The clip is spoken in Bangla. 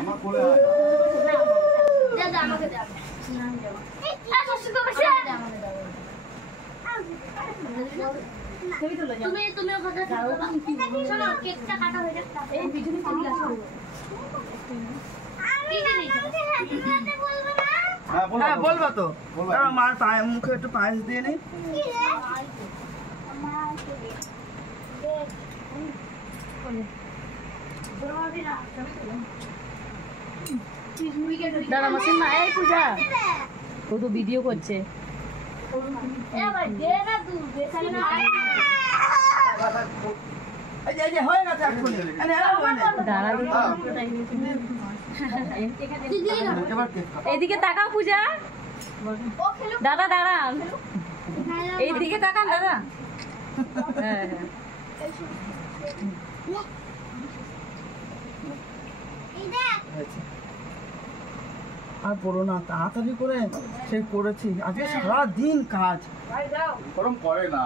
আমার কোলে আয় দাদা আমাকে দাও তুমি ওখানে শোনো কেকটা কাটা হয়ে যাচ্ছে এই পিছনে চলে আসো হ্যাঁ বলবা তো মার পায়ে মুখে একটু পায়েস দিয়ে নি দাঁড়া মাসির মা এই পূজা ও তো ভিডিও করছে হয়ে গেছে এইদিকে তাকাও পূজা দাদা দাঁড়ান এইদিকে তাকান দাদা হ্যাঁ আর পড়ো না তাড়াতাড়ি করে সে করেছি আজকে সারা দিন কাজ গরম পড়ে না।